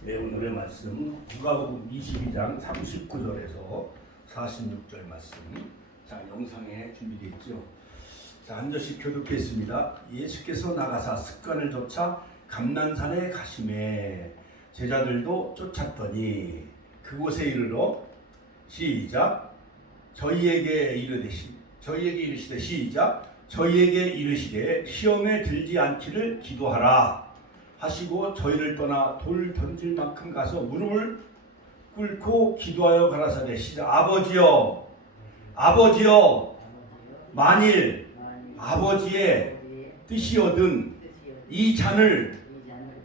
네, 오늘의 말씀 누가복음 22장 39절에서 46절 말씀. 자, 영상에 준비되어 있죠. 자, 한 절씩 교독했습니다. 예수께서 나가사 습관을 좇아 감난산에 가시매 제자들도 쫓았더니 그곳에 이르러 시작 저희에게 이르시되 시작 저희에게 이르시되 시험에 들지 않기를 기도하라 하시고 저희를 떠나 돌 던질 만큼 가서 무릎을 꿇고 기도하여 가라사대 시작 아버지여 만일 아버지의 뜻이거든 이 잔을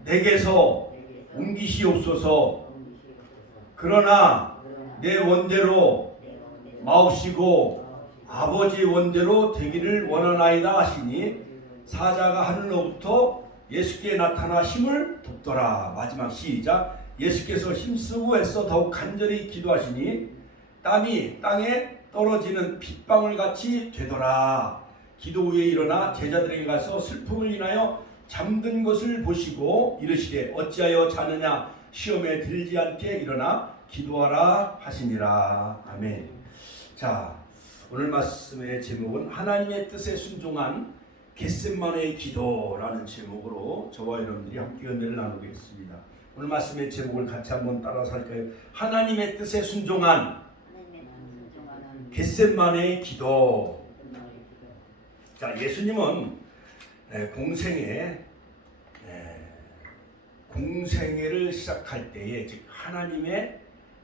내게서 옮기시옵소서. 그러나 내 원대로 마옵시고 아버지 원대로 되기를 원하나이다 하시니 사자가 하늘로부터 예수께 나타나 힘을 돕더라. 마지막 시작 예수께서 힘쓰고 애써 더욱 간절히 기도하시니 땀이 땅에 떨어지는 핏방울 같이 되더라. 기도 후에 일어나 제자들에게 가서 슬픔을 인하여 잠든 것을 보시고 이르시되 어찌하여 자느냐 시험에 들지 않게 일어나 기도하라 하시니라. 아멘. 자, 오늘 말씀의 제목은 하나님의 뜻에 순종한 겟세마네의 기도라는 제목으로 저와 여러분들이 함께 은혜를 나누겠습니다. 오늘 말씀의 제목을 같이 한번 따라서 할까요? 하나님의 뜻에 순종한 겟세마네의 기도. 자, 예수님은 공생애를 시작할 때에 즉 하나님의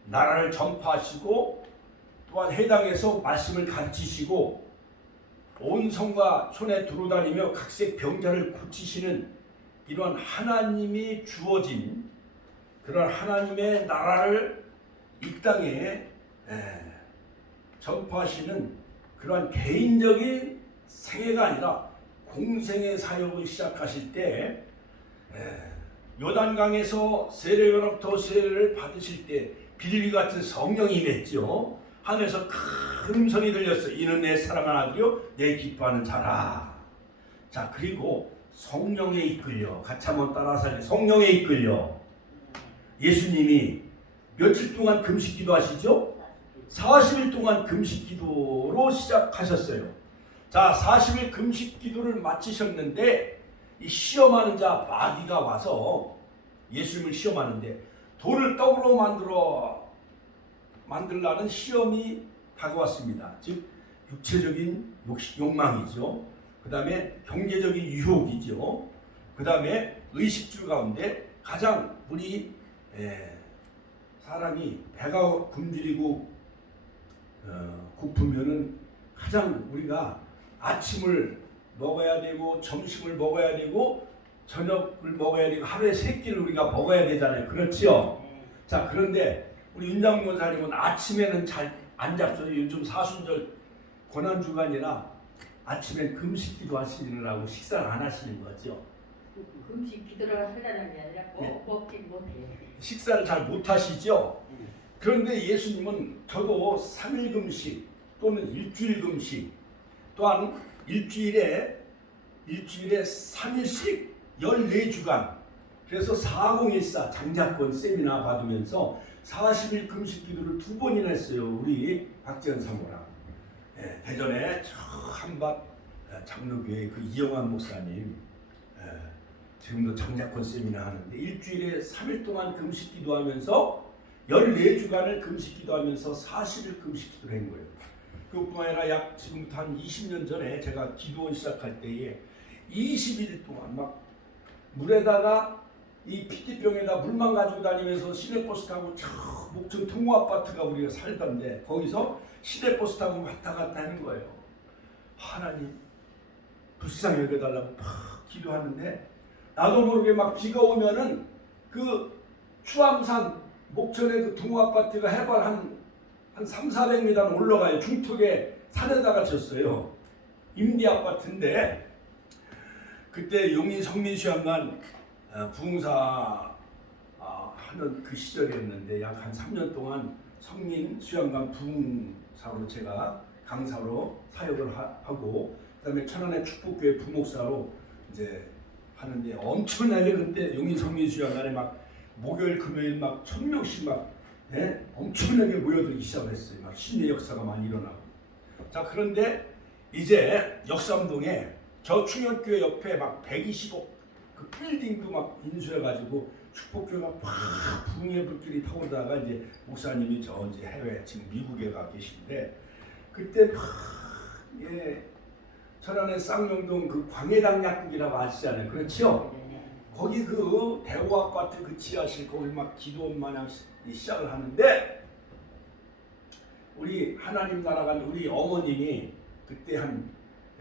나라를 전파하시고 또한 해당에서 말씀을 가르치시고 온 성과 촌에 두루다니며 각색 병자를 고치시는 이러한 하나님이 주어진 그런 하나님의 나라를 이 땅에 전파하시는 그러한 개인적인 생애가 아니라 공생의 사역을 시작하실 때 요단강에서 세례요나부터 세례를 받으실 때 비둘기 같은 성령이 임했죠. 하늘에서 큰 음성이 들렸어요. 이는 내 사랑하는 아들이요 내 기뻐하는 자라. 자, 그리고 성령에 이끌려 같이 한번 따라서 할게요. 성령에 이끌려 예수님이 며칠 동안 금식 기도하시죠? 40일 동안 금식 기도로 시작하셨어요. 자, 40일 금식 기도를 마치셨는데 이 시험하는 자 마귀가 와서 예수님을 시험하는데 돌을 떡으로 만들라는 시험이 다가왔습니다. 즉 육체적인 욕망이죠. 그 다음에 경제적인 유혹이죠. 그 다음에 의식주 가운데 가장 우리 사람이 배가 굶주리고 고프면은 가장 우리가 아침을 먹어야 되고 점심을 먹어야 되고 저녁을 먹어야 되고 하루에 3끼를 우리가 먹어야 되잖아요. 그렇죠? 자, 그런데 우리 윤장 목사님은 아침에는 잘 안 잡숴요. 요즘 사순절 고난주간이라 아침엔 금식 기도하시느라고 식사를 안 하시는 거죠. 금식 기도를 하려는 게 아니라 꼭 먹지 못해. 식사를 잘 못 하시죠. 그런데 예수님은 저도 3일 금식 또는 일주일 금식 또한 일주일에 3일씩 14주간 그래서 4014 장자권 세미나 받으면서 40일 금식 기도를 2번이나 했어요. 우리 박재현 사모랑 대전에 저 한밭 장로교회 그 이영환 목사님 지금도 장자권 세미나 하는데 일주일에 3일 동안 금식 기도하면서 14주간을 금식 기도하면서 40일 금식 기도를 한 거예요. 그것뿐만 아니라 약 지금부터 한 20년 전에 제가 기도원 시작할 때에 20일 동안 막 물에다가 이 PT병에다 물만 가지고 다니면서 시내버스 타고 저 목천 통우아파트가 우리가 살던데 거기서 시내버스 타고 왔다 갔다 하는 거예요. 하나님 불쌍히 여겨달라고 막 기도하는데 나도 모르게 막 비가 오면은 그 추암산 목천의 그 통우아파트가 해발 한 300~400m 올라가요. 중턱에 산에다가 졌어요. 임대 아파트인데 그때 용인 성민수양관 부흥사 하는 그 시절이었는데 약 한 3년 동안 성민수양관 부흥사로 제가 강사로 사역을 하고 그다음에 천안의 축복교회 부목사로 이제 하는데 엄청나게 그때 용인 성민수양관에 막 목요일 금요일 막 1000명씩 막 엄청나게 모여들기 시작했어요. 막 신의 역사가 많이 일어나고. 자, 그런데 이제 역삼동에 저 충현교회 옆에 막 125 그 빌딩도 막 인수해가지고 축복교회가 막 붕의 불길이 타오르다가 이제 목사님이 저 이제 해외 지금 미국에 가 계신데 그때 막 천안의 쌍용동 그 광해당 약국이라고 아시잖아요. 그렇죠? 거기 그 대우 아파트 그 지하실 거기 막 기도 마냥 시작을 하는데 우리 하나님 나라가 우리 어머님이 그때 한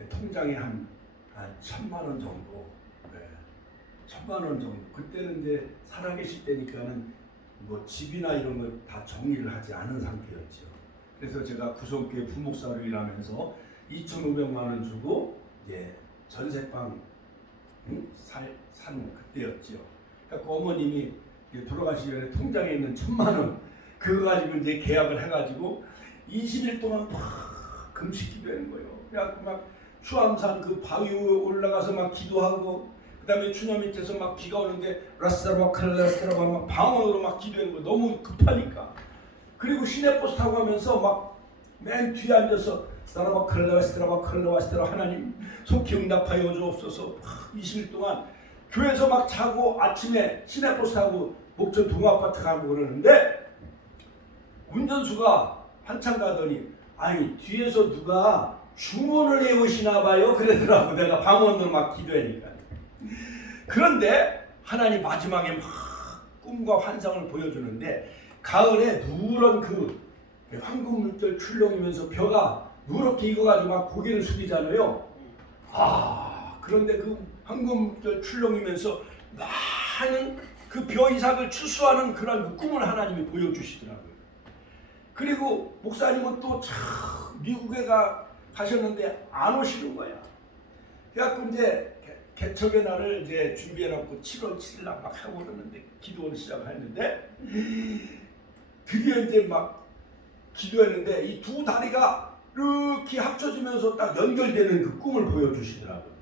통장에 한 1000만 원 정도, 1000만 원 정도. 그때는 이제 살아계실 때니까는 뭐 집이나 이런 걸 다 정리를 하지 않은 상태였죠. 그래서 제가 구성교회 부목사로 일하면서 2,500만 원 주고 이제 전세방 산 그때였죠. 그러니까 어머님이 돌아가시기 전에 통장에 있는 1000만 원 그거 가지고 이제 계약을 해가지고 20일 동안 막 금식 기도하는 거예요. 그래갖고 막 추암산 그 바위 위에 올라가서 막 기도하고 그다음에 추녀 밑에서 막 비가 오는데 라스라바 칼라스라바 막 방언으로 막 기도하는 거 너무 급하니까. 그리고 시내버스 타고 가면서 막 맨 뒤에 앉아서 스타라바 칼라와스트라바 하나님 속히 응답하여 주옵소서. 20일 동안 교회에서 막 자고 아침에 시내버스 타고 목전 동아파트 가고 그러는데 운전수가 한참 가더니 아니 뒤에서 누가 주문을 해오시나 봐요 그러더라고. 내가 방언으로 막 기도하니까. 그런데 하나님 마지막에 막 꿈과 환상을 보여주는데 가을에 누런 그 황금물결 출렁이면서 벼가 누렇게 익어가지고 막 고개를 숙이잖아요. 그런데 그 황금물결 출렁이면서 많은 그 벼 이삭을 추수하는 그런 그 꿈을 하나님이 보여주시더라고요. 그리고 목사님은 또 참 미국에 가셨는데 안 오시는 거야. 그래갖고 이제 개척의 날을 이제 준비해놓고 7월 7일 날 막 하고 그러는데 기도를 시작했는데 드디어 이제 막 기도했는데 이 두 다리가 이렇게 합쳐지면서 딱 연결되는 그 꿈을 보여주시더라고요.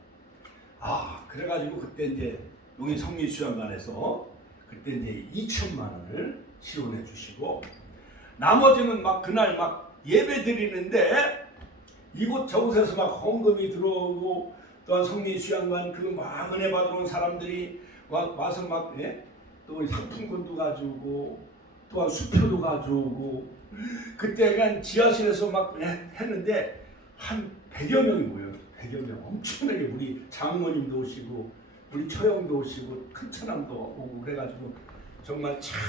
그래가지고 그때 이제 용인 성리수양관에서 그때 이제 2천만 원을 지원해 주시고 나머지는 막 그날 막 예배 드리는데 이곳 저곳에서 막 헌금이 들어오고 또한 성리수양관 그 막 은혜 받으러 온 사람들이 와서 막 또 상품권도 가져오고 또한 수표도 가져오고 그때 그냥 지하실에서 막 했는데 한 100여 명이 모여요. 100여 명 엄청나게 우리 장모님도 오시고 우리 처형도 오시고 큰처남도 오고 그래가지고 정말 참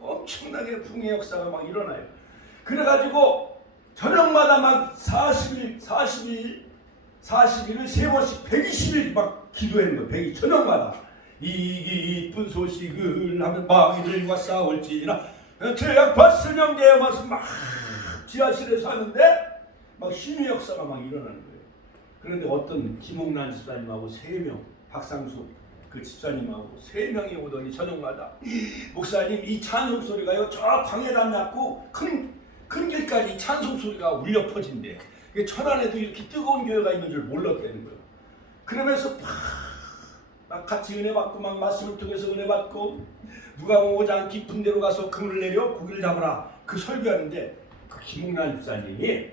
엄청나게 붕의 역사가 막 일어나요. 그래가지고 저녁마다 막 40일을 3번씩 120일 막 기도하는 거예요. 저녁마다 이 이쁜 소식을 하면 마귀들과 싸울지나 죄악 받으면 되어서 막 지하실에서 하는데 막 신의 역사가 막 일어나는 거예요. 그런데 어떤 김홍란 집사님하고 3명 박상수 그 집사님하고 3명이 오더니 저녁마다 목사님 이 찬송 소리가요 저 광해단 났고 큰 길까지 찬송 소리가 울려 퍼진대. 천안에도 이렇게 뜨거운 교회가 있는 줄 몰랐다는 거예요. 그러면서 막 같이 은혜 받고 막 말씀을 통해서 은혜 받고 누가 5장 깊은 데로 가서 그물을 내려 고기를 잡으라 그 설교하는데 그 김홍란 집사님이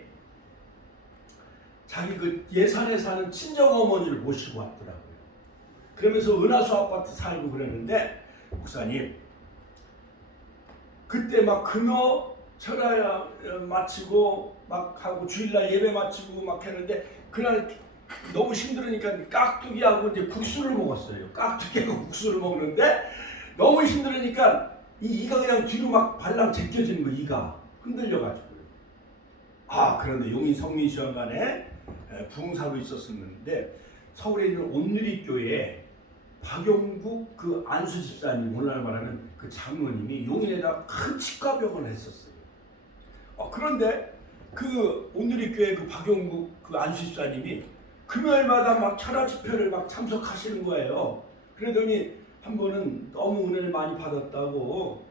자기 그 예산에 사는 친정어머니를 모시고 왔더라고요. 그러면서 은하수 아파트 살고 그랬는데 목사님 그때 막 금요 철야 마치고 막 하고 주일날 예배 마치고 막 했는데 그날 너무 힘들으니까 깍두기하고 이제 국수를 먹었어요. 깍두기하고 국수를 먹는데 너무 힘들으니까 이가 그냥 뒤로 막 발랑 제껴지는 거 이가 흔들려가지고요. 그런데 용인 성민시험관에 부흥사로 있었었는데 서울에 있는 온누리교회에 박용국 그 안수 집사님 오늘 말하는 그 장로님이 용인에다 큰 치과병원을 했었어요. 그런데 그 온누리교회 그 박용국 그 안수 집사님이 금요일마다 막 철야 집회를 막 참석하시는 거예요. 그러더니 한 번은 너무 은혜를 많이 받았다고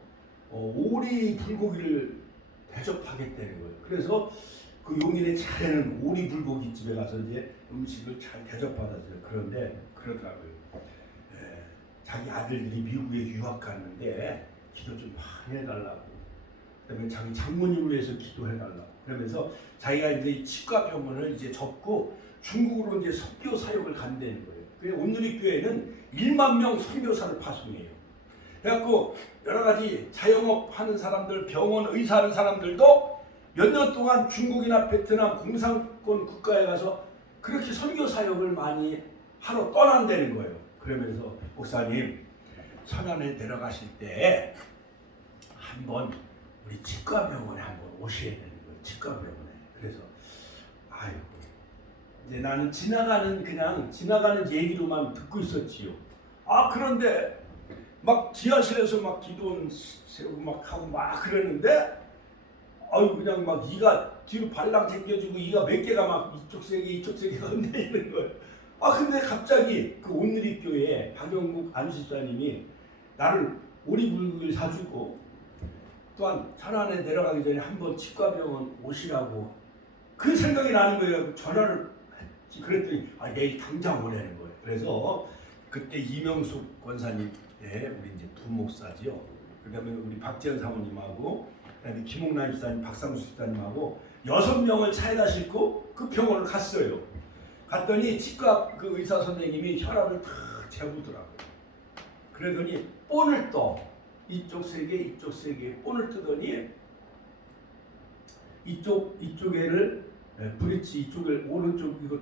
오리 불고기를 대접하겠다는 거예요. 그래서 그 용인에 잘하는 오리 불고기 집에 가서 이제 음식을 잘 대접받았어요. 그런데 그러더라고요. 자기 아들들이 미국에 유학 갔는데 기도 좀 많이 해달라고. 그다음에 자기 장모님을 위해서 기도해달라고. 그러면서 자기가 이제 치과 병원을 이제 접고 중국으로 이제 선교 사역을 간다는 거예요. 그래서 온누리 교회는 1만 명 선교사를 파송해요. 그래갖고 여러 가지 자영업 하는 사람들, 병원 의사 하는 사람들도 몇 년 동안 중국이나 베트남 공산권 국가에 가서 그렇게 선교 사역을 많이 하러 떠난다는 거예요. 그러면서 목사님 천안에 내려가실 때 한번 우리 치과병원에 한번 오셔야 되는 거예요. 치과병원에. 그래서 아이고 이제 나는 지나가는 얘기로만 듣고 있었지요. 아 그런데 막 지하실에서 막 기도원 세우고 막 하고 막 그러는데 아유 그냥 막 이가 뒤로 발랑 제껴지고 이가 몇 개가 막 이쪽 세계가 흔들리는 거예요. 아 근데 갑자기 그 온누리 교회 박영국 안수사님이 나를 오리불고기를 사주고 또한 천안에 내려가기 전에 한번 치과병원 오시라고 그 생각이 나는 거예요. 전화를 했지. 그랬더니 내일 당장 오라는 거예요. 그래서 그때 이명숙 권사님 우리 이제 부목사지요. 그다음에 우리 박재현 사모님하고 그다음에 김홍란 집사님, 박상수 집사님하고 6명을 차에다 싣고 그 병원을 갔어요. 갔더니 치과 그 의사 선생님이 혈압을 탁 재보더라고요. 그러더니 본을 떠 이쪽 세 개 본을 뜨더니 이쪽에를 브릿지 이쪽을 오른쪽 이것도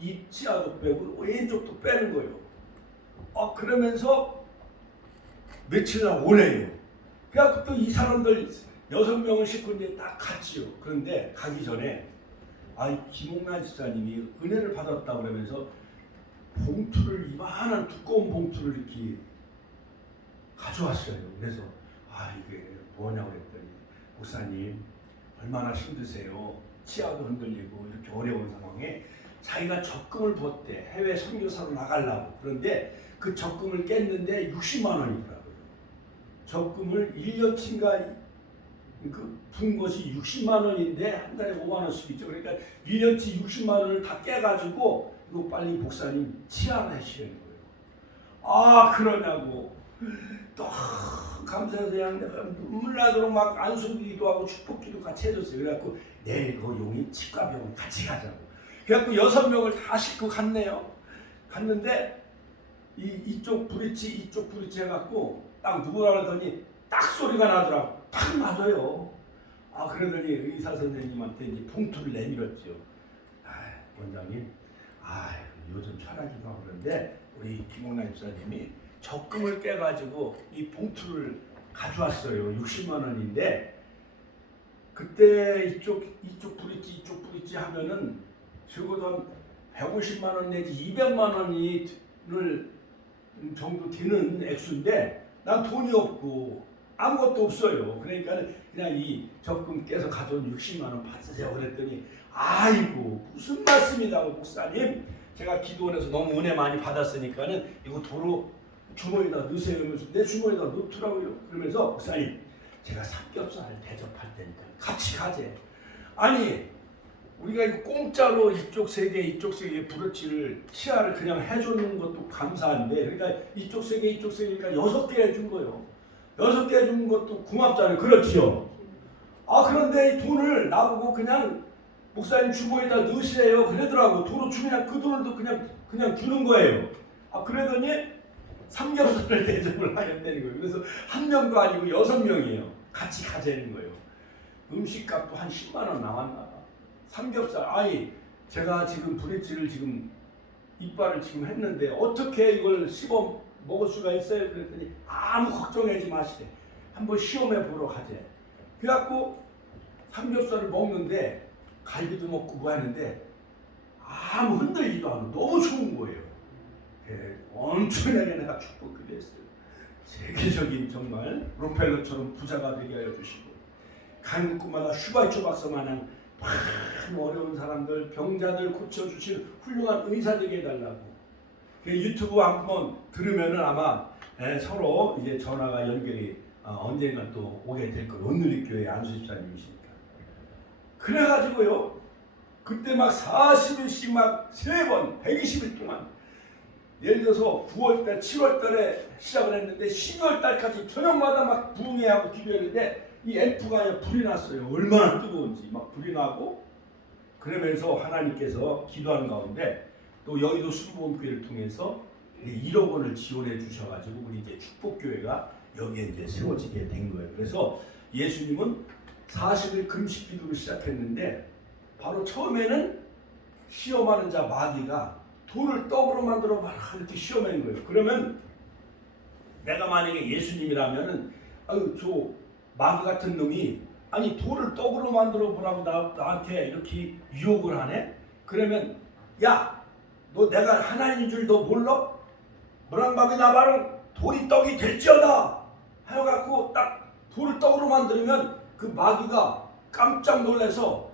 이 치아도 빼고 왼쪽도 빼는 거예요. 그러면서 며칠이나 오래요. 그래갖고 또 이 사람들 6명을 싣고 이제 딱 갔지요. 그런데 가기 전에 김홍란 집사님이 은혜를 받았다 그러면서 봉투를 이만한 두꺼운 봉투를 이렇게 가져왔어요. 그래서 이게 뭐냐고 그랬더니 목사님 얼마나 힘드세요. 치아도 흔들리고 이렇게 어려운 상황에 자기가 적금을 붓대 해외 선교사로 나가려고. 그런데 그 적금을 깼는데 60만 원이더라고요. 적금을 1년치인가 분 것이 60만 원인데 한 달에 5만 원씩이죠. 그러니까 1년치 60만 원을 다 깨가지고 이거 빨리 목사님 치아 내시라는 거예요. 그러냐고. 또 감사해서 그냥 내가 눈물 나도록 막 안수기도 하고 축복기도 같이 해줬어요. 그래갖고 내일 그 용인 치과병원 같이 가자고. 그래갖고 6명을 다 싣고 갔네요. 갔는데 이쪽 브릿지 해갖고 딱 누구라 하더니 딱 소리가 나더라고. 딱 맞아요. 그러더니 의사 선생님한테 이제 봉투를 내밀었죠. 원장님, 요즘 촬영기도 하고 그러는데 우리 김홍란 집사님이 적금을 깨가지고 이 봉투를 가져왔어요. 60만 원인데 그때 이쪽 브릿지 하면은 적어도 150만 원 내지 200만 원이 정도 되는 액수인데 난 돈이 없고 아무것도 없어요. 그러니까 그냥 이 적금 깨서 가져온 60만 원 받으세요. 그랬더니 아이고 무슨 말씀이다고 목사님. 제가 기도원에서 너무 은혜 많이 받았으니까는 이거 도로 주머니에다 넣으세요. 이러면서 내 주머니에다 넣더라고요. 그러면서 목사님 제가 삼겹살 대접할 테니까 같이 가재. 우리가 이거 공짜로 이쪽 세 개 브릿지를 치아를 그냥 해주는 것도 감사한데 그러니까 이쪽 세 개니까 6개 해준 거예요. 6개 해준 것도 고맙잖아요. 그렇지요. 그런데 이 돈을 나보고 그냥 목사님 주머니에다 넣으시래요. 그러더라고. 도로 주면 그 돈을 그냥 주는 거예요. 그러더니 삼겹살을 대접을 하겠다는 거예요. 그래서 한 명도 아니고 6명이에요. 같이 가자는 거예요. 음식값도 한 10만 원 나왔나 봐. 삼겹살. 제가 지금 브릿지를 이빨을 했는데 어떻게 이걸 씹어 먹을 수가 있어요? 그랬더니 아무 걱정하지 마시래. 한번 시험해 보러 가재. 그래갖고 삼겹살을 먹는데 갈비도 먹고 뭐 하는데 아무 흔들리지도 않고 너무 좋은 거예요. 엄청나게 내가 축복을 했어요. 세계적인 정말 로펠러처럼 부자가 되게 하여 주시고 가는 곳마다 슈바이처 박사마냥 참 어려운 사람들, 병자들 고쳐주실 훌륭한 의사 되게 해달라고. 유튜브 한번 들으면은 아마 서로 이제 전화가 연결이 언젠가 또 오게 될 거예요. 온누리 교회 안수 집사님이시니까. 그래가지고요. 그때 막 40일씩 막 3번 120일 동안 예를 들어서 9월달, 7월달에 시작을 했는데 12월달까지 저녁마다 막 부흥회하고 기도했는데 이 앰프가 그냥 불이 났어요. 얼마나 뜨거운지 막 불이 나고 그러면서 하나님께서 기도하는 가운데 또 여의도 수로원교회를 통해서 1억 원을 지원해 주셔가지고 우리 이제 축복교회가 여기에 이제 세워지게 된 거예요. 그래서 예수님은 40일 금식 기도를 시작했는데 바로 처음에는 시험하는 자 마귀가 돌을 떡으로 만들어 봐라 이렇게 시험한 거예요. 그러면 내가 만약에 예수님이라면은 아유 저 마귀 같은 놈이 아니 돌을 떡으로 만들어 보라고 나한테 이렇게 유혹을 하네. 그러면 야 너 내가 하나님인 줄 너 몰라? 너랑 나 바로 돌이 떡이 될지어다 해갖고 딱 돌을 떡으로 만들면 그 마귀가 깜짝 놀라서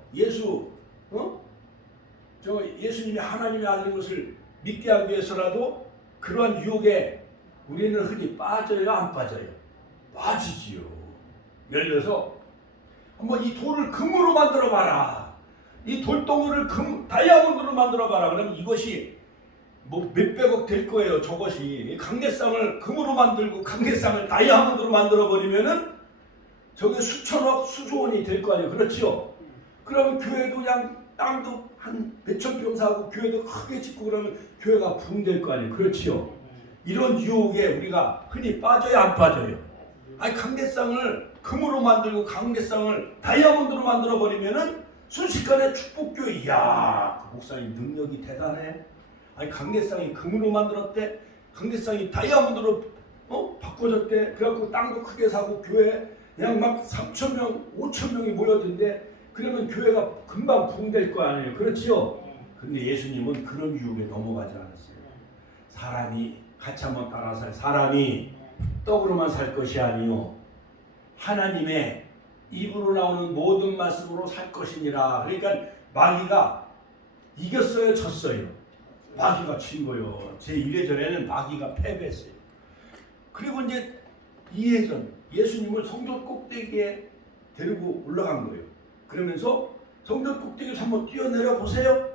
예수님이 하나님의 아들인 것을 믿게 하기 위해서라도 그러한 유혹에 우리는 흔히 빠져요, 안 빠져요? 빠지지요. 예를 들어서 한번 이 돌을 금으로 만들어 봐라. 이 돌덩이를 다이아몬드로 만들어 봐라. 그러면 이것이 뭐 몇백억 될 거예요. 저것이 강대상을 금으로 만들고 강대상을 다이아몬드로 만들어 버리면은 저게 수천억, 수조원이 될 거 아니에요. 그렇죠? 그러면 교회도 그냥 땅도 한 몇천 평 사고 교회도 크게 짓고 그러면 교회가 붕될 거 아니에요. 그렇죠? 이런 유혹에 우리가 흔히 빠져요, 안 빠져요? 아니 강대상을 금으로 만들고 강대상을 다이아몬드로 만들어 버리면은 순식간에 축복교회, 이야 그 목사님 능력이 대단해. 아니 강대상이 금으로 만들었대, 강대상이 다이아몬드로 바꿔줬대. 그래갖고 땅도 크게 사고 교회 그냥 막 3,000명, 5,000명이 모여든데 그러면 교회가 금방 붕될 거 아니에요. 그렇지요? 근데 예수님은 그런 유혹에 넘어가지 않았어요. 사람이 같이 한번 따라 살 사람이 떡으로만 살 것이 아니요 하나님의 입으로 나오는 모든 말씀으로 살 것이니라. 그러니까 마귀가 이겼어요, 졌어요? 마귀가 진 거예요. 제1회전에는 마귀가 패배했어요. 그리고 이제 2회전 예수님을 성전 꼭대기에 데리고 올라간 거예요. 그러면서 성전 꼭대기에서 한번 뛰어내려 보세요.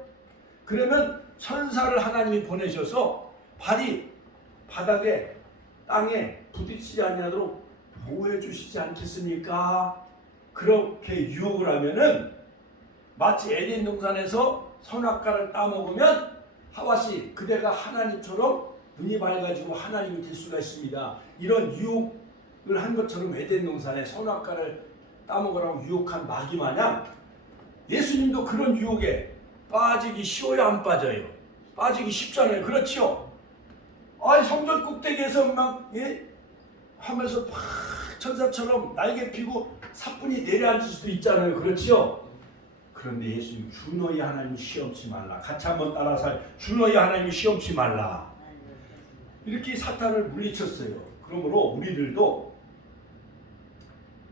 그러면 천사를 하나님이 보내셔서 발이 바닥에 땅에 부딪히지 않도록 보호해 주시지 않겠습니까? 그렇게 유혹을 하면은 마치 에덴 동산에서 선악과를 따먹으면 하와씨 그대가 하나님처럼 눈이 밝아지고 하나님이 될 수가 있습니다. 이런 유혹을 한 것처럼 에덴 동산에 선악과를 따먹으라고 유혹한 마귀 마냥 예수님도 그런 유혹에 빠지기 쉬워요, 안 빠져요? 빠지기 쉽잖아요. 그렇죠? 아이 성전 꼭대기에서 막 하면서 팍 천사처럼 날개 피고 사뿐히 내려앉을 수도 있잖아요. 그렇죠? 그런데 예수님 주 너희 하나님 시험치 말라. 같이 한번 따라서 주 너희 하나님 시험치 말라. 이렇게 사탄을 물리쳤어요. 그러므로 우리들도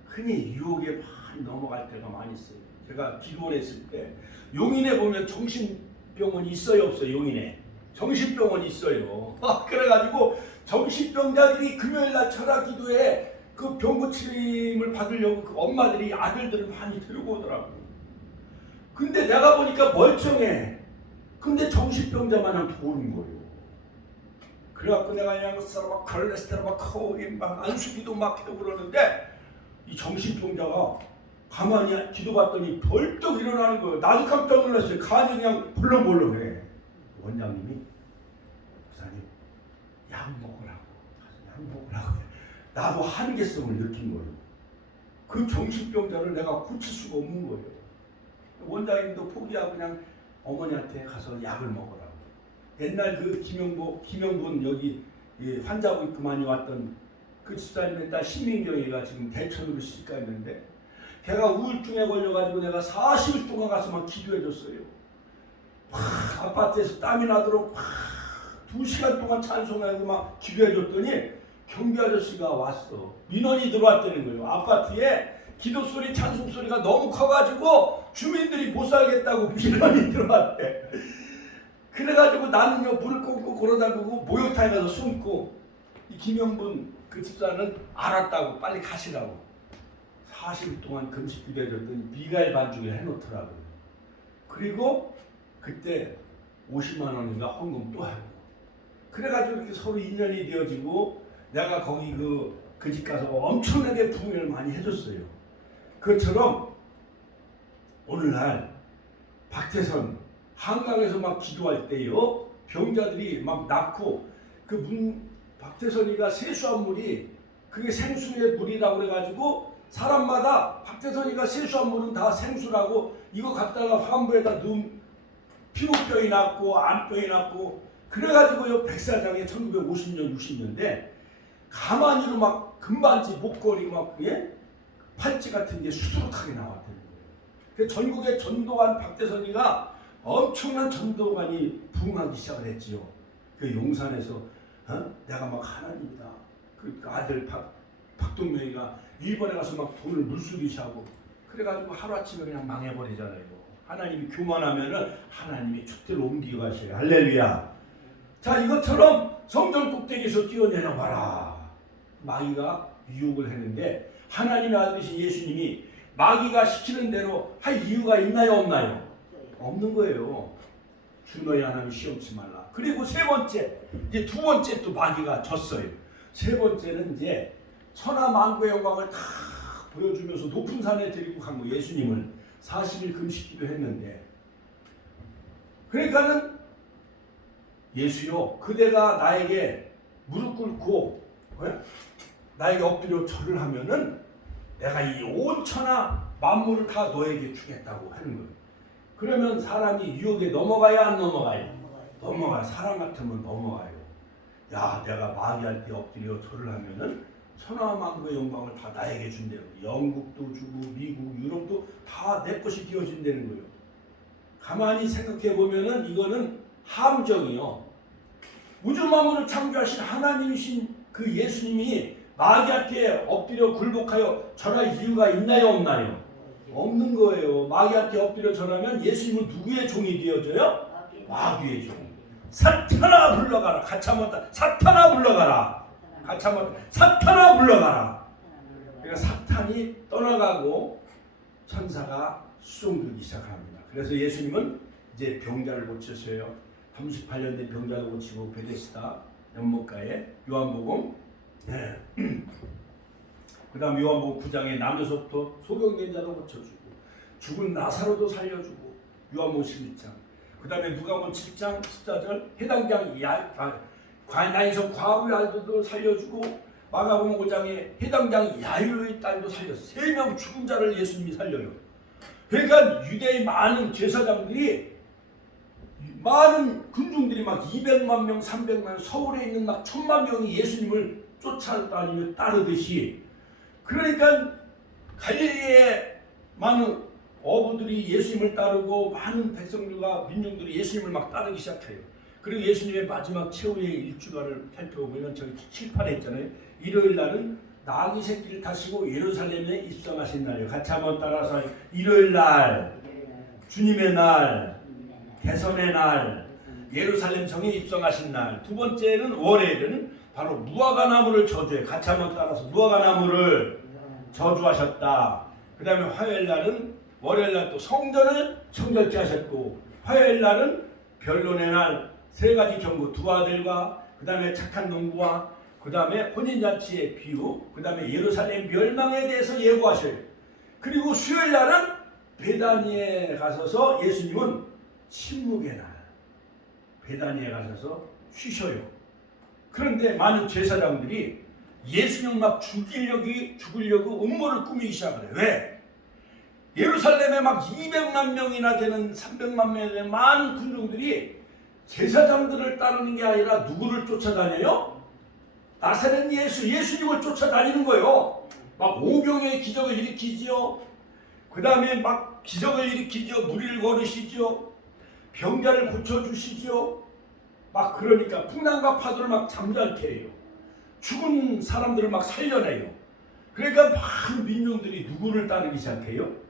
흔히 유혹에 많이 넘어갈 때가 많이 있어요. 제가 기도를 했을 때 용인에 보면 정신병원이 있어요, 없어요? 용인에 정신병원이 있어요. 그래가지고 정신병자들이 금요일날 철학기도에 그 병고침을 받으려고 그 엄마들이 아들들을 많이 들고 오더라고요. 근데 내가 보니까 멀쩡해. 근데 정신병자마냥 도는 거예요. 그래갖고 내가 그냥 막 콜레스테롤 막 하고 막 안수기도 막 하고 그러는데 이 정신병자가 가만히 기도받더니 벌떡 일어나는 거예요. 나도 깜짝 놀랐어요. 가만히 그냥 벌렁벌렁해. 원장님이 목사님 약 먹으라고. 나도 한계성을 느낀 거예요. 그 정신병자를 내가 고칠 수가 없는 거예요. 원장님도 포기하고 그냥 어머니한테 가서 약을 먹으라고. 옛날 그 김영분 여기 환자분 그만이 왔던 그 집사님의 딸 신민경이가 지금 대천으로 시집갔는데 걔가 우울증에 걸려가지고 내가 40일 동안 가서 막 기도해줬어요. 아파트에서 땀이 나도록 2시간 동안 찬송하고 막 기도해줬더니 경비 아저씨가 왔어. 민원이 들어왔다는 거예요. 아파트에 기도 소리, 찬송 소리가 너무 커가지고 주민들이 못 살겠다고 민원이 들어왔대. 그래가지고 나는요 물을 꽂고 걸어다니고 목욕탕에 가서 숨고 이 김영분 그 집사는 알았다고 빨리 가시라고 40일 동안 금식 기도해줬더니 미가엘 반죽을 해놓더라고요. 그리고 그때 50만 원인가 헌금 또 하고 그래가지고 이렇게 서로 인연이 되어지고 내가 거기 그 집 가서 엄청나게 부흥을 많이 해줬어요. 그것처럼 오늘날 박태선 한강에서 막 기도할 때요 병자들이 막 낳고 박태선이가 세수한 물이 그게 생수의 물이라고 그래가지고 사람마다 박태선이가 세수한 물은 다 생수라고 이거 갖다가 환부에다 넣으면 피부병이 났고 안병이 났고 그래가지고요 백사장에 1950년 60년대 가만히로 막 금반지 목걸이 막 팔찌 같은 게 수두룩하게 나왔다는 거예요. 그 전국의 전도관 박태선이가 엄청난 전도관이 부흥하기 시작을 했지요. 그 용산에서 내가 막 하나님이다. 그 아들 박동명이가 일본에 가서 막 돈을 물쓰듯이 하고 그래가지고 하루아침에 그냥 망해버리잖아요. 하나님이 교만하면은 하나님이 축대로 옮기고 가셔요. 할렐루야. 자, 이것처럼 성전 꼭대기에서 뛰어내려봐라. 마귀가 유혹을 했는데 하나님의 아들이신 예수님이 마귀가 시키는 대로 할 이유가 있나요 없나요? 없는 거예요. 주 너희 하나님 시험치 말라. 그리고 세 번째, 이제 두 번째 또 마귀가 졌어요. 세 번째는 이제 천하 만국의 영광을 다 보여주면서 높은 산에 데리고 간 거 예수님을 40일 금식기도 했는데 그러니까는 예수요 그대가 나에게 무릎 꿇고 나에게 엎드려 절을 하면은 내가 이 온 천하 만물을 다 너에게 주겠다고 하는 거예요. 그러면 사람이 유혹에 넘어가야 안 넘어가요? 넘어가요. 사람 같으면 넘어가요. 야, 내가 마귀할 때 엎드려 절을 하면은 천하만국의 영광을 다 나에게 준대요. 영국도 주고 미국, 유럽도 다 내 것이 되어진다는 거예요. 가만히 생각해 보면은 이거는 함정이요. 우주 만물을 창조하신 하나님이신 그 예수님이 마귀한테 엎드려 굴복하여 절할 이유가 있나요 없나요? 없는 거예요. 마귀한테 엎드려 절하면 예수님은 누구의 종이 되어져요? 마귀의 종. 사탄아 불러가라. 같이 한번 사탄아 불러가라. 같이 한번 사탄아 불러가라. 그러니까 사탄이 떠나가고 천사가 수종들기 시작합니다. 그래서 예수님은 이제 병자를 고쳤어요. 38년 된 병자도 고치고 베데스다 연못가에 요한복음 그 다음 요한복음 9장에 남녀서부터 소경된 자도 고쳐주고 죽은 나사로도 살려주고 요한복음 11장 그 다음에 누가복음 7장 14절 해당장 나인성 과부의 아들도 살려주고 마가복음 5장에 해당장 야유의 딸도 살렸어요. 3명 죽은 자를 예수님이 살려요. 그러니까 유대의 많은 제사장들이 많은 군중들이 막 200만 명, 300만 명, 서울에 있는 막 1000만 명이 예수님을 쫓아다니며 따르듯이 그러니까 갈릴리에 많은 어부들이 예수님을 따르고 많은 백성들과 민중들이 예수님을 막 따르기 시작해요. 그리고 예수님의 마지막 최후의 일주가를 살펴보면 저기 7, 8에 있잖아요. 일요일 날은 나귀 새끼를 타시고 예루살렘에 입성하신 날이에요. 같이 한번 따라서 일요일 날, 주님의 날, 대선의 날, 예루살렘 성에 입성하신 날. 두 번째는 월요일은 바로 무화과 나무를 저주해. 같이 한번 따라서 무화과 나무를 저주하셨다. 그 다음에 화요일 날은 월요일 날 또 성전을 성결케 하셨고 화요일 날은 변론의 날 3가지 경고 두 아들과 그 다음에 착한 농부와 그 다음에 혼인잔치의 비유 그 다음에 예루살렘 멸망에 대해서 예고하셔요. 그리고 수요일 날은 베다니에 가셔서 예수님은 침묵의 날 베다니에 가셔서 쉬셔요. 그런데 많은 제사장들이 예수님 막 죽이려고 음모를 꾸미기 시작해요. 왜? 예루살렘에 막 200만 명이나 되는 300만 명이 되는 많은 군중들이 제사장들을 따르는 게 아니라 누구를 쫓아다녀요? 나사렛 예수님을 쫓아다니는 거예요. 막 오병의 기적을 일으키지요. 그 다음에 막 기적을 일으키지요. 무리를 걸으시지요. 병자를 고쳐주시지요. 막 그러니까 풍랑과 파도를 막 잠잠케 해요. 죽은 사람들을 막 살려내요. 그러니까 많은 민중들이 누구를 따르기 시작해요?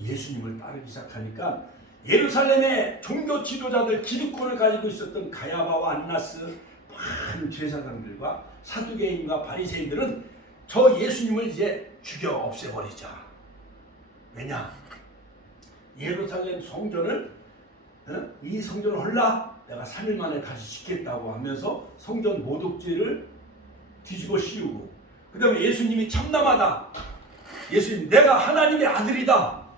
예수님을 따르기 시작하니까 예루살렘의 종교 지도자들 기득권을 가지고 있었던 가야바와 안나스 많은 제사장들과 사두개인과 바리새인들은 저 예수님을 이제 죽여 없애버리자. 왜냐? 예루살렘 성전을 이 성전을 헐라 내가 3일 만에 다시 짓겠다고 하면서 성전 모독죄를 뒤집어 씌우고, 그 다음에 예수님이 참남하다, 예수님 내가 하나님의 아들이다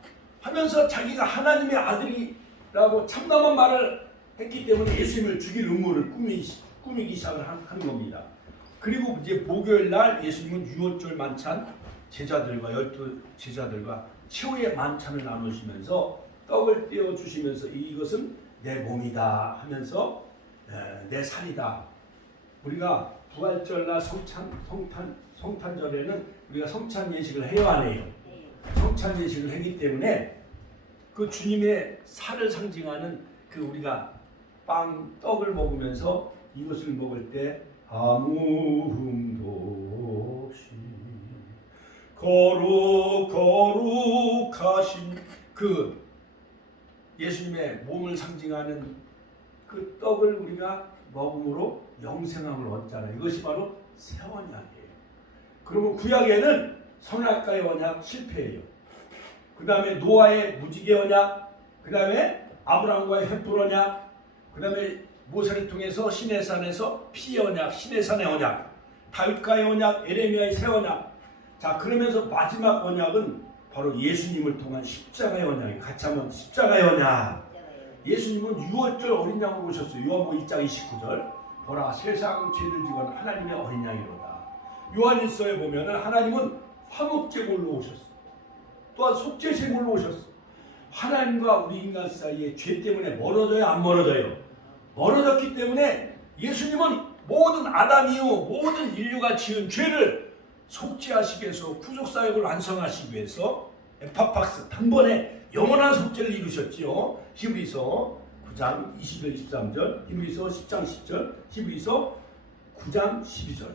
하면서 자기가 하나님의 아들이라고 참남한 말을 했기 때문에 예수님을 죽일 음모를 꾸미기 시작을 하는 겁니다. 그리고 이제 목요일 날 예수님은 유월절 만찬 제자들과 12제자들과 최후의 만찬을 나누시면서 떡을 떼어 주시면서 이것은 내 몸이다 하면서 내 살이다. 우리가 부활절날 성탄절에는 우리가 성찬 예식을 해요, 안 해요? 성찬 예식을 하기 때문에 그 주님의 살을 상징하는 그 우리가 떡을 먹으면서 이것을 먹을 때 아무 흠도 없이 거룩하신 그 예수님의 몸을 상징하는 그 떡을 우리가 먹음으로 영생함을 얻잖아요. 이것이 바로 새 언약이에요. 그러면 구약에는 선악과의 언약 실패예요. 그 다음에 노아의 무지개 언약, 그 다음에 아브라함과의 횃불 언약, 그 다음에 모세를 통해서 시내산에서 피의 언약, 시내산의 언약, 다윗과의 언약, 에레미야의 새 언약. 자, 그러면서 마지막 언약은 바로 예수님을 통한 십자가의 언약이 같이 한번 십자가의 언약. 예수님은 유월절 어린 양으로 오셨어요. 요한복음 1장 29절. 보라 세상 죄를 지고는 하나님의 어린 양이로다. 요한일서에 보면은 하나님은 화목제물로 오셨어. 또한 속죄제물로 오셨어. 하나님과 우리 인간 사이에 죄 때문에 멀어져요, 안 멀어져요? 멀어졌기 때문에 예수님은 모든 아담 이후 모든 인류가 지은 죄를 속죄하시기 위해서 구속사역을 완성하시기 위해서 에파팍스 단번에 영원한 속죄를 이루셨지요. 히브리서 9장 20절 23절, 히브리서 10장 10절, 히브리서 9장 12절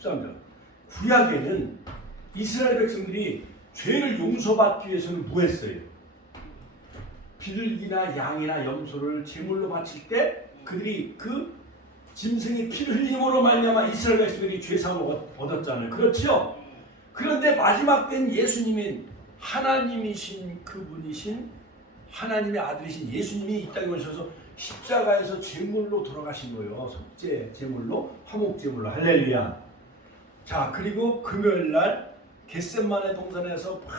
13절. 구약에는 이스라엘 백성들이 죄를 용서받기 위해서는 뭐 했어요? 비둘기나 양이나 염소를 제물로 바칠 때 그들이 그 짐승이 피를 흘림으로 말미암아 이스라엘 백성들이 죄사함을 얻었잖아요. 그렇죠? 그런데 마지막 때는 예수님인 하나님이신 그분이신 하나님의 아들이신 예수님이 이 땅에 오셔서 십자가에서 제물로 돌아가신 거예요. 속죄 제물로, 화목 제물로. 할렐루야. 자, 그리고 금요일 날 겟셋마네 동산에서 막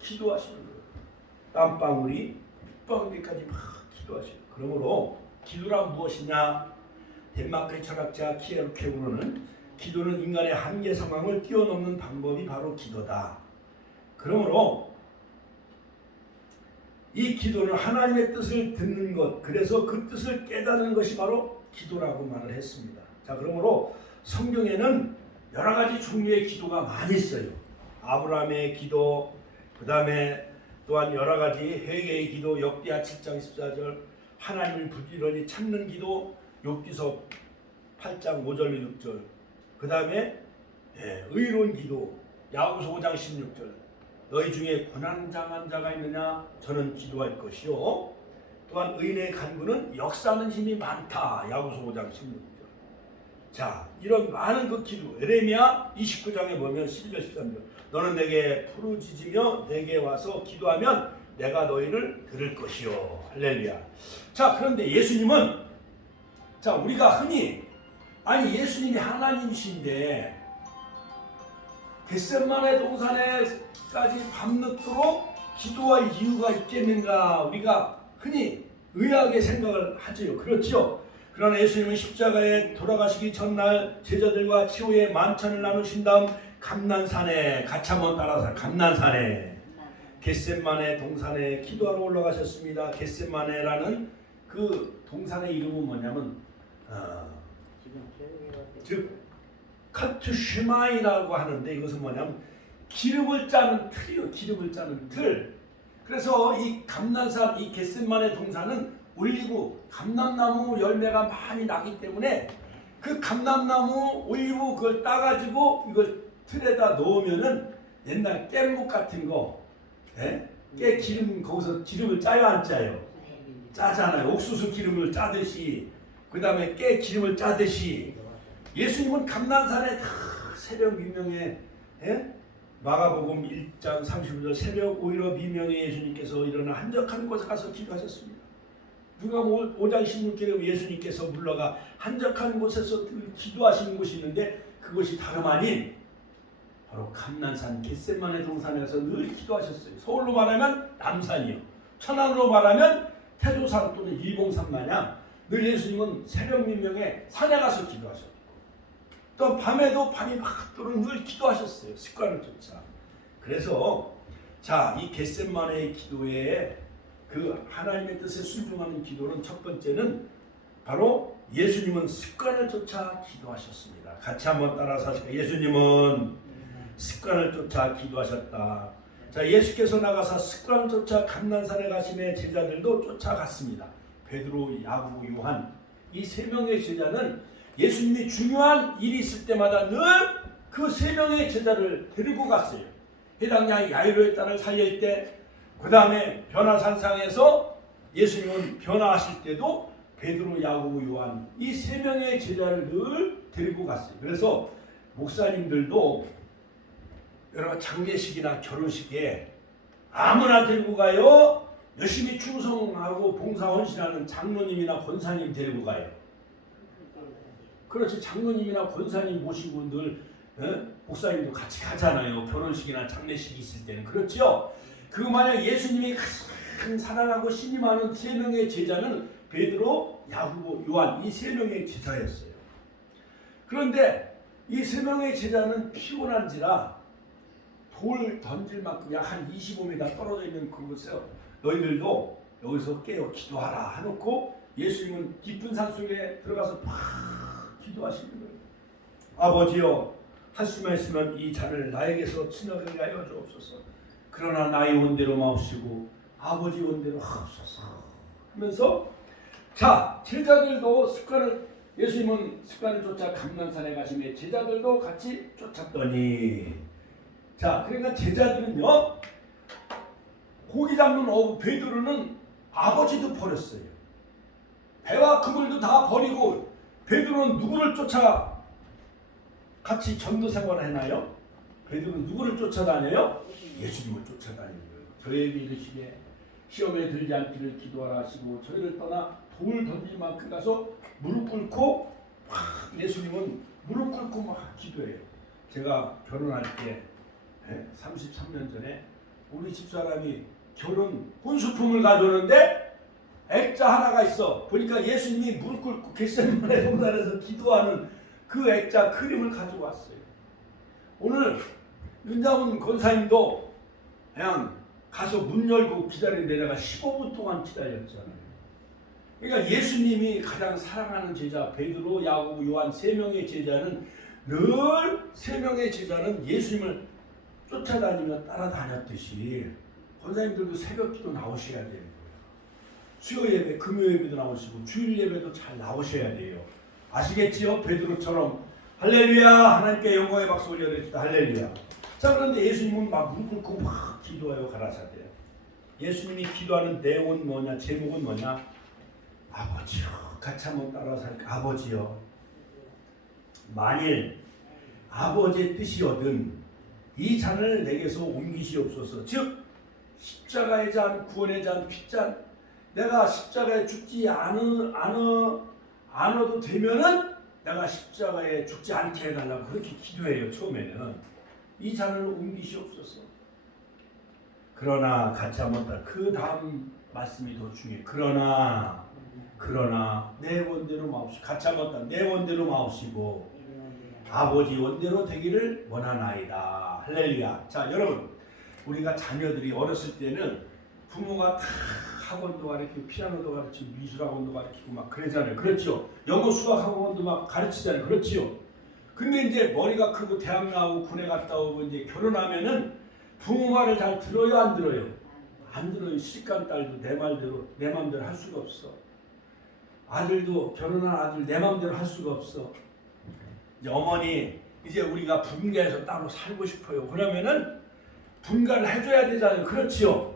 기도하시는 거예요. 땀방울이 빗방울까지 막 기도하시는 거예요. 그러므로 기도란 무엇이냐? 덴마크의 철학자 키에르케고르는 기도는 인간의 한계 상황을 뛰어넘는 방법이 바로 기도다. 그러므로 이 기도는 하나님의 뜻을 듣는 것, 그래서 그 뜻을 깨닫는 것이 바로 기도라고 말을 했습니다. 자, 그러므로 성경에는 여러 가지 종류의 기도가 많이 있어요. 아브라함의 기도, 그 다음에 또한 여러 가지 회개의 기도, 역대하 7장 14절, 하나님을 부지런히 찾는 기도, 욥기서 8장 5절 6절, 그 다음에 의로운 기도, 야고보서 5장 16절, 너희 중에 고난당한 자가 있느냐? 저는 기도할 것이요. 또한 의인의 간구는 역사하는 힘이 많다. 야고보서 5장 16절. 자, 이런 많은 그 기도, 에레미야 29장에 보면 12절 13절, 너는 내게 부르짖으며 내게 와서 기도하면 내가 너희를 들을 것이요. 할렐루야. 자, 그런데 예수님은, 자, 우리가 흔히 아니 예수님이 하나님이신데 겟셋마네 동산에까지 밤늦도록 기도할 이유가 있겠는가? 우리가 흔히 의아하게 생각을 하지요. 그렇죠? 그러나 예수님은 십자가에 돌아가시기 전날 제자들과 최후의 만찬을 나누신 다음 감난산에, 같이 한번 따라서 감난산에, 겟셋마네 동산에 기도하러 올라가셨습니다. 겟셋마네라는 그 동산의 이름은 뭐냐면 즉 카투슈마이라고 하는데 이것은 뭐냐면 기름을 짜는 틀이요. 기름을 짜는 틀. 그래서 이 감난산, 이 겟셋마네 동산은 올리브, 감람나무 열매가 많이 나기 때문에 그 감람나무 올리브 그걸 따가지고 이걸 틀에다 넣으면은 옛날 깻묵 같은 거, 깨 기름, 거기서 기름을 짜요, 안 짜요? 짜잖아요. 옥수수 기름을 짜듯이, 그 다음에 깨 기름을 짜듯이 예수님은 감난산에 다 새벽 미명에, 마가복음 1장 35절 새벽 오히려 미명에 예수님께서 일어나 한적한 곳에 가서 기도하셨습니다. 누가복음 5장 16절에 예수님께서 물러가 한적한 곳에서 늘 기도하시는 곳이 있는데 그것이 다름 아닌 바로 감난산 겟세마네 동산에서 늘 기도하셨어요. 서울로 말하면 남산이요. 천안으로 말하면 태조산 또는 일봉산 마냥 늘 예수님은 새벽 민명에 산에 가서 기도하셨고 또 밤에도 밤이 막도록 늘 기도하셨어요. 습관을 쫓아. 그래서 자, 이 겟세마네의 기도에 그 하나님의 뜻에 순종하는 기도는 첫 번째는 바로 예수님은 습관을 쫓아 기도하셨습니다. 같이 한번 따라서 하실까요? 예수님은 습관을 쫓아 기도하셨다. 자, 예수께서 나가사 습관을 쫓아 감난산에 가심에 제자들도 쫓아갔습니다. 베드로, 야고보, 요한 이 세 명의 제자는 예수님이 중요한 일이 있을 때마다 늘 그 세 명의 제자를 데리고 갔어요. 해당 야이로의 딸을 살릴 때, 그 다음에 변화산상에서 예수님은 변화하실 때도 베드로, 야고보, 요한 이 세 명의 제자를 늘 데리고 갔어요. 그래서 목사님들도 여러 장례식이나 결혼식에 아무나 데리고 가요? 열심히 충성하고 봉사 헌신하는 장로님이나 권사님 데리고 가요? 그렇지. 장로님이나 권사님 모시고 늘 목사님도 같이 가잖아요. 결혼식이나 장례식이 있을 때는. 그렇죠? 그거 만약 예수님이 가장 사랑하고 신임하는 세 명의 제자는 베드로, 야고보, 요한 이 세 명의 제자였어요. 그런데 이 세 명의 제자는 피곤한지라 돌 던질 만큼 약 한 25m 떨어져 있는 그곳에서 너희들도 여기서 깨어 기도하라 하놓고 예수님은 깊은 산 속에 들어가서 막 기도하시는 거예요. 아버지여, 할 수만 있으면 이 잔을 나에게서 지나가게 하여 주옵소서. 그러나 나의 원대로 마옵시고 아버지 원대로 하옵소서 하면서, 자, 제자들도 예수님은 습관을 쫓아 감난산에 가시며 제자들도 같이 쫓았더니, 자, 그러니까 제자들은요, 고기 잡는 어부 베드로는 아버지도 버렸어요. 배와 그물도 다 버리고 베드로는 누구를 쫓아 같이 전도 생활을 했나요? 베드로는 누구를 쫓아다녀요? 예수님을 쫓아다니는 거예요. 저에게 이르시되 시험에 들지 않기를 기도하라 하시고 저희를 떠나 돌 던질 만큼 가서 무릎 꿇고 막, 예수님은 무릎 꿇고 막 기도해요. 제가 결혼할 때 33년 전에 우리 집사람이 결혼 혼수품을 가져오는데 액자 하나가 있어. 보니까 예수님이 무릎 꿇고 겟세마네 동산에서 기도하는 그 액자 그림을 가지고 왔어요. 오늘 윤자문 권사님도 그냥 가서 문 열고 기다리는데 내가 15분 동안 기다렸잖아요. 그러니까 예수님이 가장 사랑하는 제자 베드로, 야고보, 요한 세 명의 제자는 늘 세 명의 제자는 예수님을 쫓아다니며 따라다녔듯이 권사님들도 새벽기도 나오셔야 되는 거예요. 수요 예배, 금요 예배도 나오시고 주일 예배도 잘 나오셔야 돼요. 아시겠지요? 베드로처럼 할렐루야, 하나님께 영광의 박수 올려드립시다. 할렐루야. 자, 그런데 예수님은 막 무릎 꿇고 막 기도하여 가라사대요. 예수님이 기도하는 내용은 뭐냐, 제목은 뭐냐? 아버지요. 같이 한번 따라서 할까? 아버지요. 만일 아버지의 뜻이거든 이 잔을 내게서 옮기시옵소서. 즉 십자가의 잔, 구원의 잔, 핏잔, 내가 십자가에 죽지 않아도 되면은 내가 십자가에 죽지 않게 해달라고 그렇게 기도해요. 처음에는 이 잔을 옮기시옵소서. 그러나 같이 한번 그 다음 말씀이 더 중요해요. 그러나 내 원대로 마옵시고, 같이 한번 내 원대로 마옵시고 아버지 원대로 되기를 원하나이다. 할렐루야. 자, 여러분, 우리가 자녀들이 어렸을 때는 부모가 다 학원도 가르치고 피아노도 가르치고 미술학원도 가르치고 막 그러잖아요. 그렇죠? 영어 수학학원도 막 가르치잖아요. 그렇죠? 근데 이제 머리가 크고 대학 나오고 군에 갔다 오고 이제 결혼하면은 부모 말을 잘 들어요, 안 들어요? 안 들어요. 시집간 딸도 내 말대로 내 마음대로 할 수가 없어. 아들도 결혼한 아들 내 마음대로 할 수가 없어. 이제 어머니, 이제 우리가 분가해서 따로 살고 싶어요. 그러면은 분가를 해줘야 되잖아요. 그렇지요?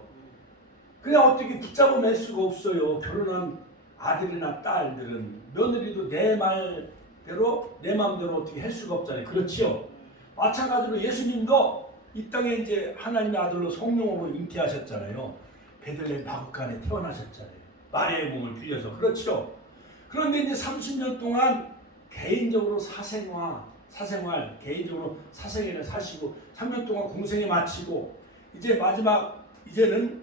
그냥 어떻게 붙잡아 낼 수가 없어요. 결혼한 아들이나 딸들은 며느리도 내 말대로 내 마음대로 어떻게 할 수가 없잖아요. 그렇지요? 마찬가지로 예수님도 이 땅에 이제 하나님의 아들로 성령으로 잉태하셨잖아요. 베들레헴 마구간에 태어나셨잖아요. 마리아의 몸을 빌려서 그렇죠. 그런데 이제 30년 동안 개인적으로 사생활 개인적으로 사생애를 사시고 3년 동안 공생에 마치고 이제 마지막 이제는